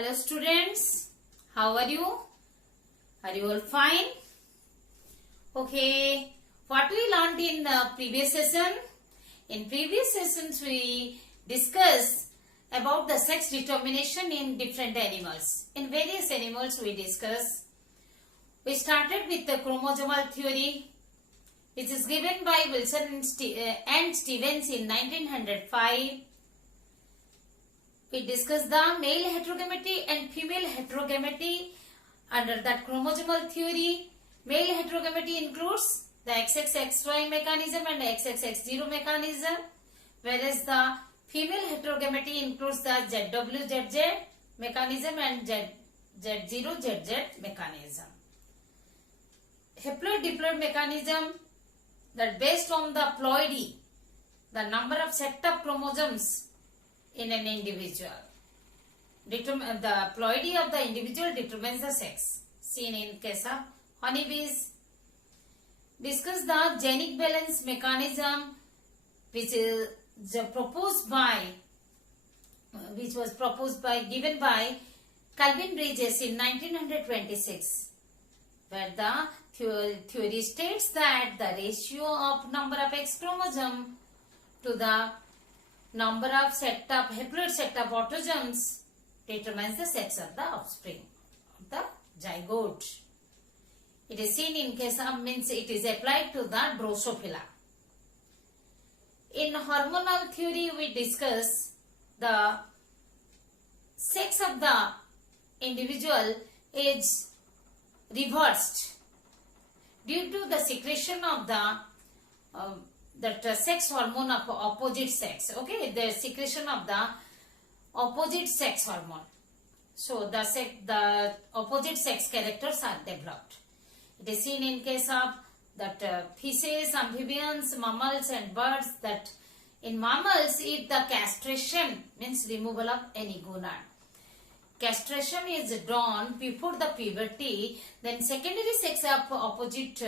Hello students, how are you? Are you all fine? Okay, what we learned in the previous session? In previous sessions we discussed about the sex determination in different animals. In various animals we discussed. We started with the chromosomal theory, which is given by Wilson and Stevens in 1905. We discussed the male heterogamety and female heterogamety under that chromosomal theory. Male heterogamety includes the XXXY mechanism and XXX0 mechanism, whereas the female heterogamety includes the ZWZZ mechanism and Z0ZZ mechanism. Haploid-diploid mechanism, that based on the ploidy, the number of set of chromosomes in an individual. The ploidy of the individual determines the sex. Seen in case of honeybees. Discuss the genic balance mechanism, which is given by Calvin Bridges in 1926, where the theory states that the ratio of number of X chromosome to the number of haploid set of autosomes determines the sex of the offspring of the zygote. It is seen in case of it is applied to the Drosophila. In hormonal theory we discuss the sex of the individual is reversed due to the secretion of the sex hormone of opposite sex. Okay, the secretion of the opposite sex hormone. So the opposite sex characters are developed. It is seen in case of that fishes, amphibians, mammals and birds. That in mammals, if the castration means removal of any gonad, castration is done before the puberty, then secondary sex of opposite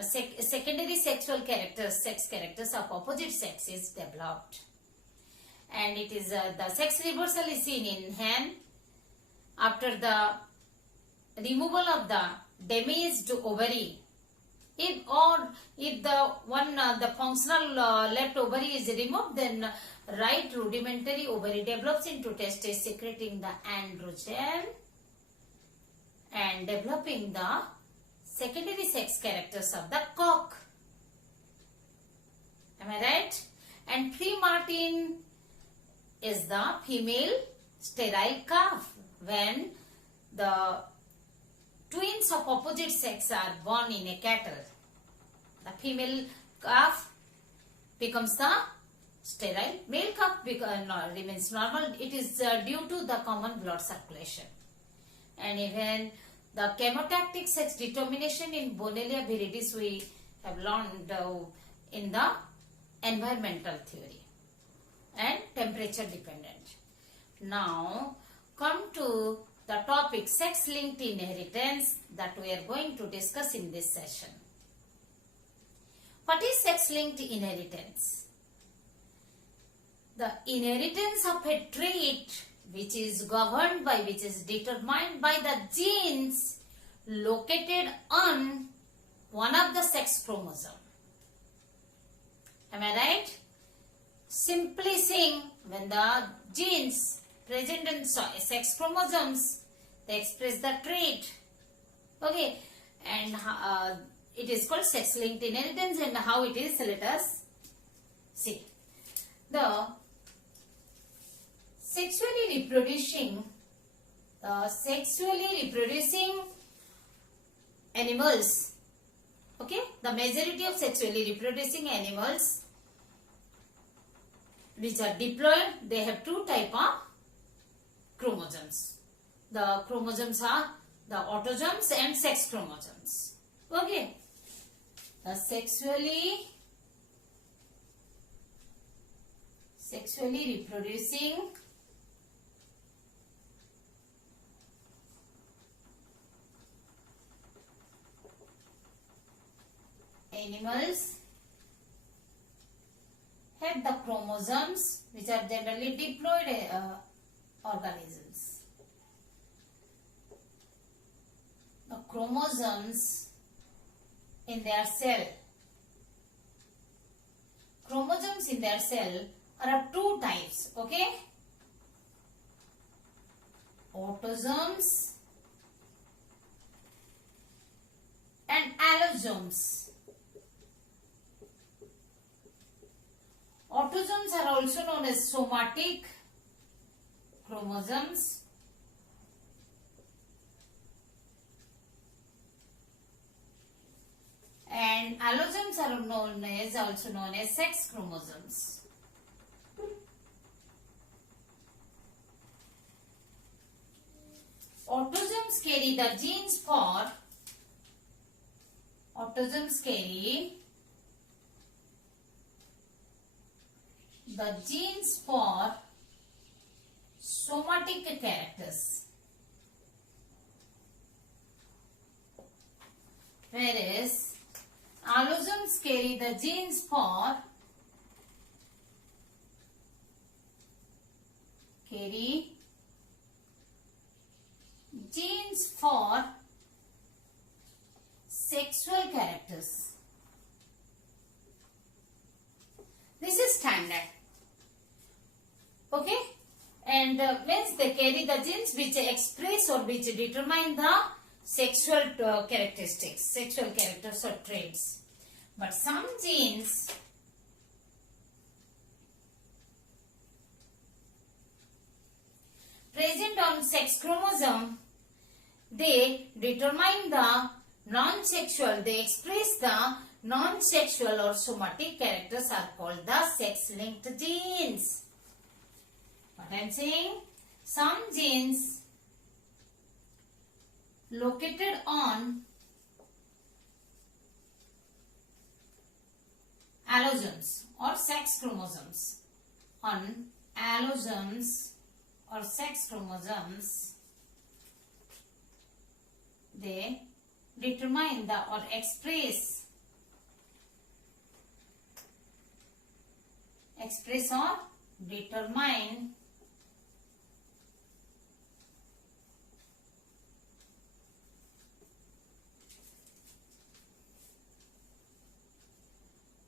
secondary sexual characters, sex characters of opposite sex is developed, and it is the sex reversal is seen in hen after the removal of the damaged ovary. If the functional left ovary is removed, then right rudimentary ovary develops into testes, secreting the androgen and developing the secondary sex characters of the cock. Am I right? And pre-Martin is the female sterile calf. When the twins of opposite sex are born in a cattle, the female calf becomes the sterile. Male calf remains normal. It is due to the common blood circulation. And even the chemotactic sex determination in Bonellia viridis we have learned in the environmental theory and temperature dependent. Now come to the topic sex-linked inheritance that we are going to discuss in this session. What is sex-linked inheritance? The inheritance of a trait which is determined by the genes located on one of the sex chromosome. Am I right? Simply saying, when the genes present in sex chromosomes, they express the trait. Okay, and it is called sex-linked inheritance. And how it is, let us see. The sexually reproducing animals, okay, the majority of sexually reproducing animals which are diploid, they have two types of chromosomes. The chromosomes are the autosomes and sex chromosomes. Okay, the sexually reproducing animals have the chromosomes which are generally diploid organisms. chromosomes in their cell. Chromosomes in their cell are of two types, okay? Autosomes and allosomes. Autosomes are also known as somatic chromosomes, and allosomes are also known as sex chromosomes. Autosomes carry the genes for somatic characters, whereas allosomes carry the genes for sexual characters. This is standard. Okay? And means they carry the genes which express or which determine the sexual characteristics, sexual characters or traits. But some genes present on sex chromosome, they determine the non-sexual, they express the non-sexual or somatic characters are called the sex-linked genes. What I am saying? Some genes located on allosomes or sex chromosomes, they determine the or express or determine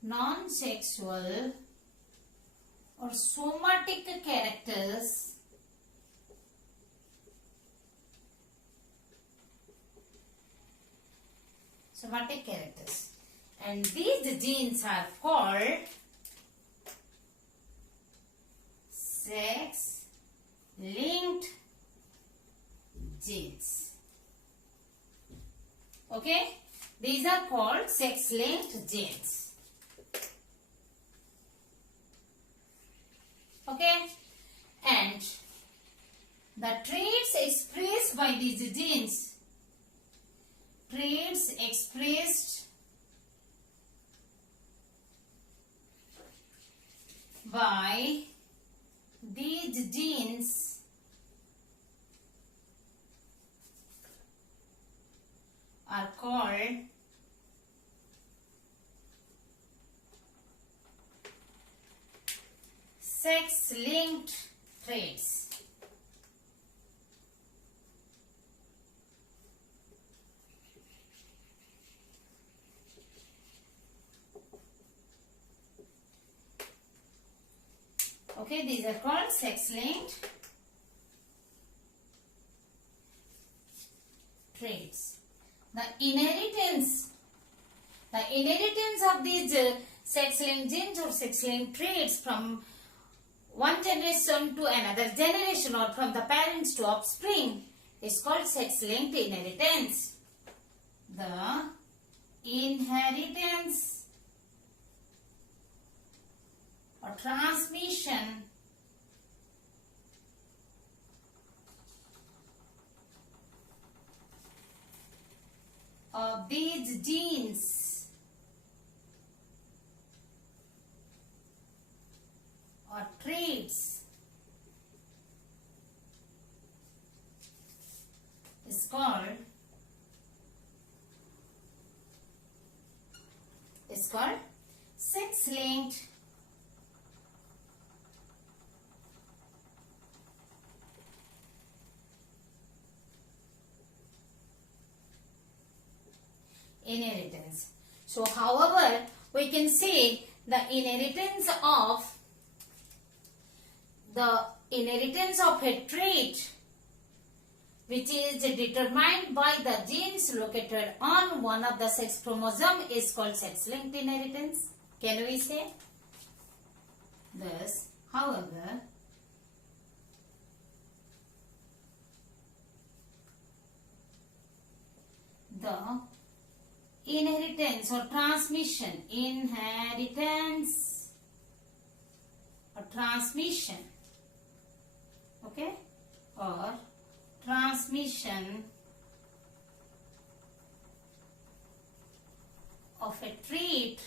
non-sexual or somatic characters and these genes are called sex linked genes. Okay, these are called sex linked genes. Okay, and the traits expressed by these genes, traits expressed by these genes are called sex-linked traits. Okay, these are called sex-linked traits. The inheritance of these sex-linked genes or sex-linked traits from one generation to another generation or from the parents to offspring is called sex-linked inheritance. The inheritance or transmission of these genes or traits is called sex-linked inheritance. So however, we can say the inheritance of a trait which is determined by the genes located on one of the sex chromosome is called sex-linked inheritance. Can we say? Thus, however, the inheritance or transmission, okay, or transmission of a trait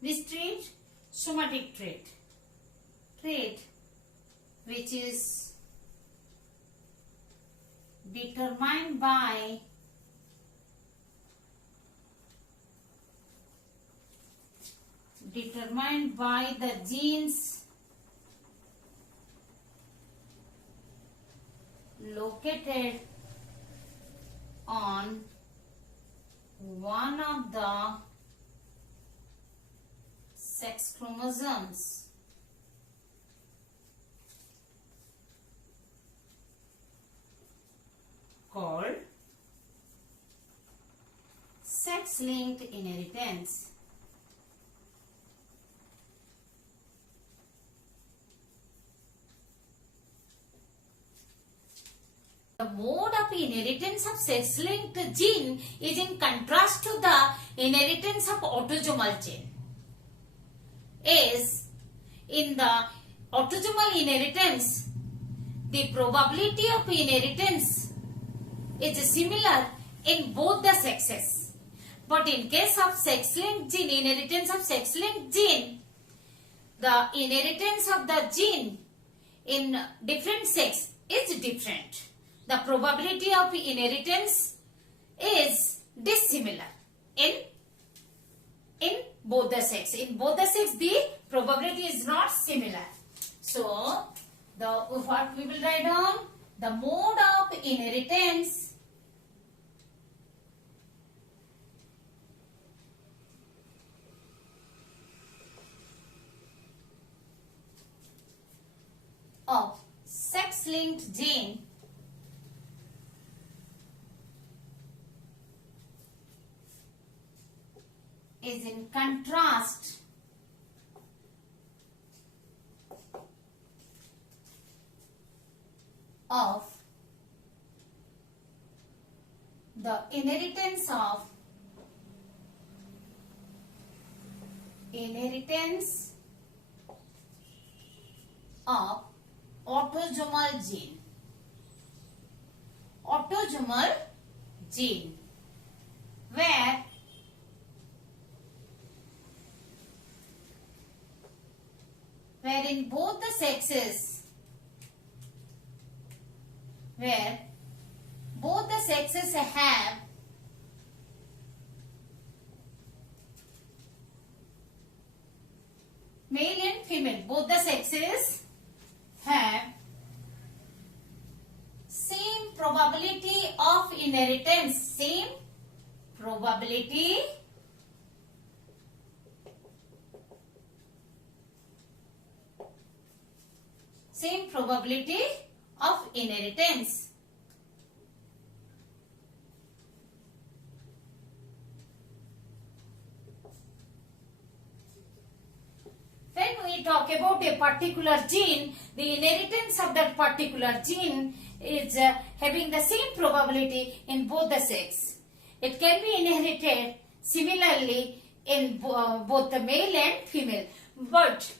this trait, somatic trait which is determined by the genes located on one of the sex chromosomes called sex-linked inheritance. The mode of inheritance of sex-linked gene is in contrast to the inheritance of autosomal gene. As in the autosomal inheritance, the probability of inheritance is similar in both the sexes. But in case of sex-linked gene, inheritance of sex-linked gene, the inheritance of the gene in different sex is different. The probability of inheritance is dissimilar in both the sex. In both the sex, the probability is not similar. So, what we will write down? The mode of inheritance of sex-linked gene is in contrast of the inheritance of autosomal gene where in both the sexes have male and female, both the sexes have same probability of inheritance, same probability of inheritance. When we talk about a particular gene, the inheritance of that particular gene is having the same probability in both the sex. It can be inherited similarly in both the male and female. But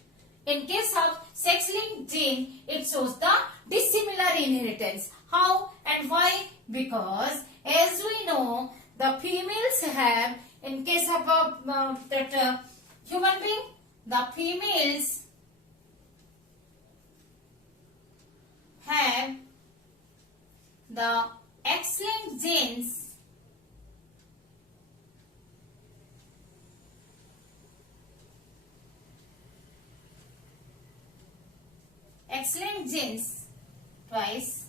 in case of sex-linked gene, it shows the dissimilar inheritance. How and why? Because as we know, the females have, in case of that human being, the females have the X-linked genes twice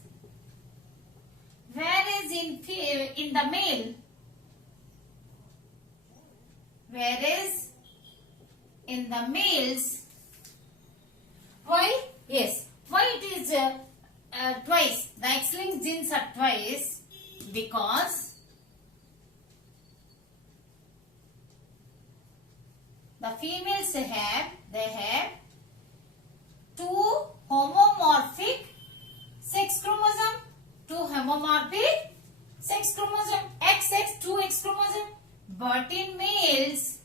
whereas in the male, whereas in the males, why? Yes, why it is twice? The X-linked genes are twice because the females have two homomorphic sex chromosome, two homomorphic sex chromosome, XX, two X chromosome. But in males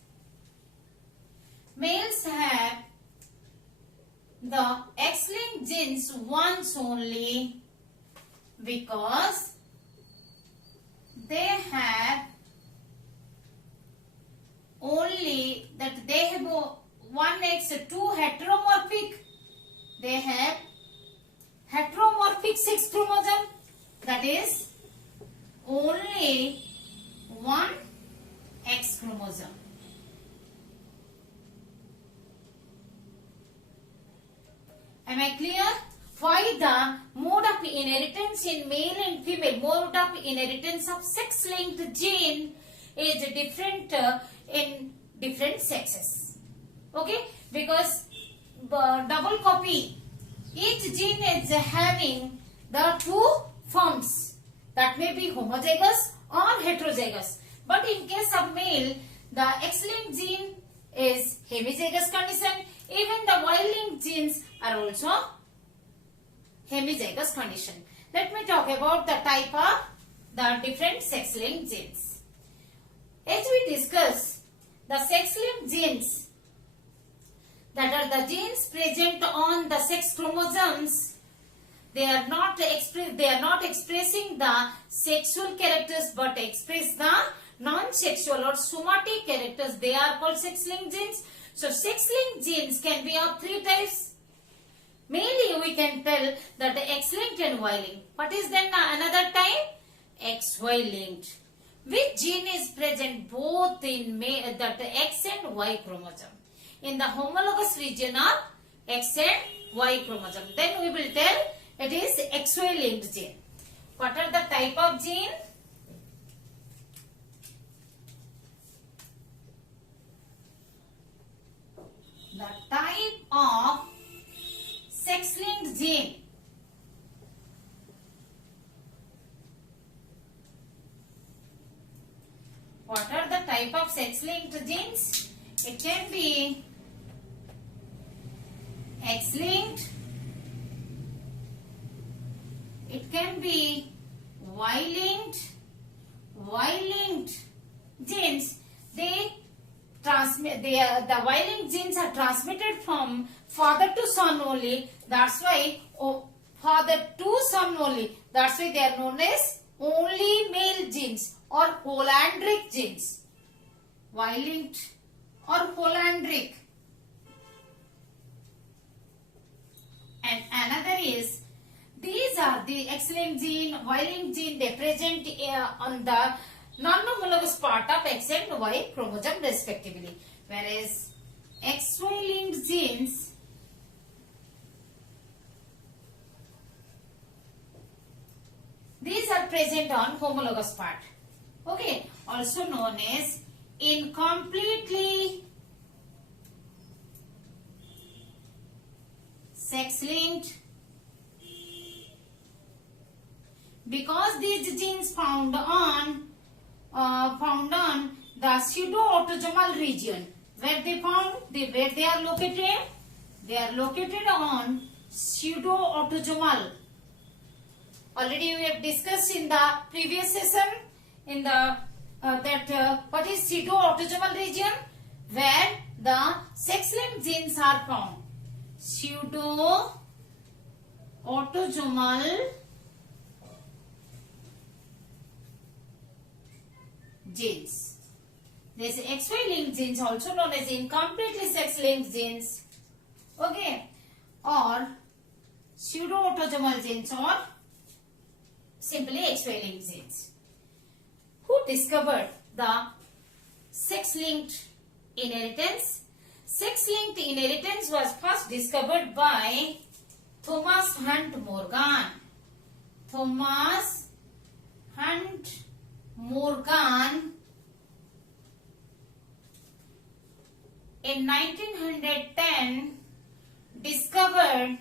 have the X-linked genes once only because they have only that they have one X, two heteromorphic. They have heteromorphic sex chromosome, that is only one X chromosome. Am I clear? Why the mode of inheritance in male and female, mode of inheritance of sex-linked gene is different in different sexes. Okay? Because double copy, each gene is having the two forms that may be homozygous or heterozygous. But in case of male, the X-linked gene is hemizygous condition. Even the Y-linked genes are also hemizygous condition. Let me talk about the type of the different sex-linked genes. As we discuss, the sex-linked genes, that are the genes present on the sex chromosomes, they are not expressing the sexual characters but express the non-sexual or somatic characters. They are called sex-linked genes. So sex-linked genes can be of three types. Mainly we can tell that the X-linked and Y-linked. What is then another type? XY-linked. Which gene is present both in that X and Y chromosome? In the homologous region of X and Y chromosome. Then we will tell it is XY-linked gene. What are the type of gene? The type of sex-linked gene. What are the type of sex-linked genes? It can be X-linked. It can be Y-linked. Y-linked genes, they transmit. The Y-linked genes are transmitted from father to son only. That's why father to son only. That's why they are known as only male genes or holandric genes. Y-linked or holandric. And another is, these are the X-linked gene, Y-linked gene, they present on the non-homologous part of X and Y chromosome respectively. Whereas XY-linked genes, these are present on homologous part. Okay, also known as incompletely sex-linked, because these genes found on the pseudo-autosomal region. Where they are located? They are located on pseudo-autosomal. Already we have discussed in the previous session in the what is pseudo-autosomal region, where the sex-linked genes are found. Pseudo-autosomal genes. These XY-linked genes, also known as incompletely sex-linked genes, okay, or pseudo-autosomal genes, or simply XY-linked genes. Who discovered the sex-linked inheritance? Sex-linked inheritance was first discovered by Thomas Hunt Morgan. Thomas Hunt Morgan in 1910 discovered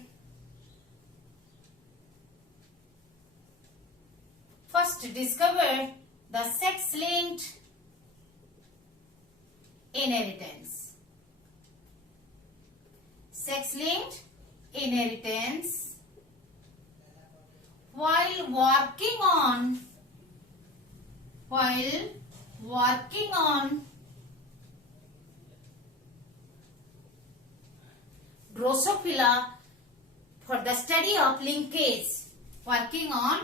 the sex-linked inheritance. Sex-linked inheritance while working on Drosophila for the study of linkage. Working on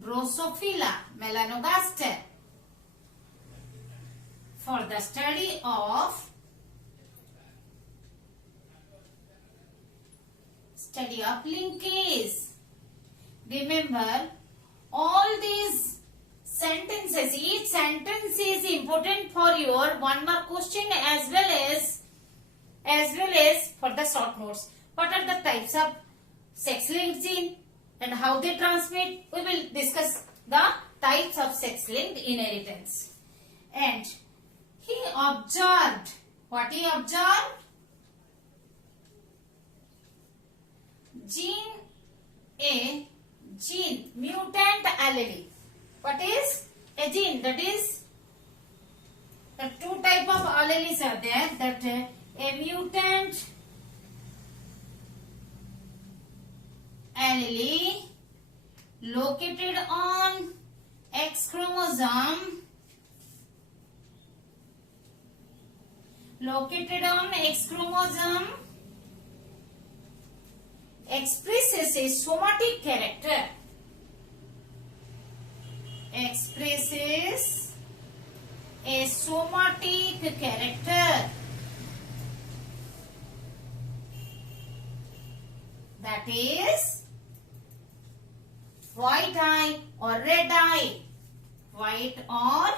Drosophila melanogaster for the study of linkage. Remember all these sentences. Each sentence is important for your 1 mark question as well as for the short notes. What are the types of sex-linked gene and how they transmit? We will discuss the types of sex-linked inheritance. And he observed. What he observed? A gene mutant allele. What is a gene? That is the 2 type of alleles are there. That a mutant allele located on X chromosome expresses a somatic character. That is white eye or red eye. White or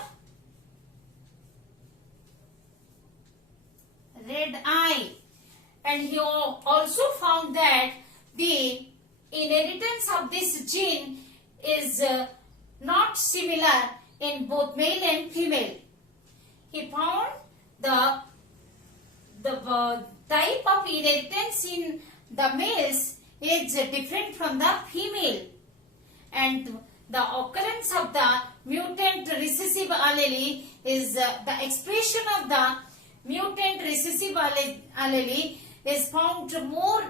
red eye. And he also found that the inheritance of this gene is not similar in both male and female. He found the type of inheritance in the males is different from the female, and the occurrence of the mutant recessive allele is the expression of the mutant recessive allele is found more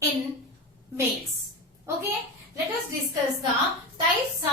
in males. Okay, let us discuss the types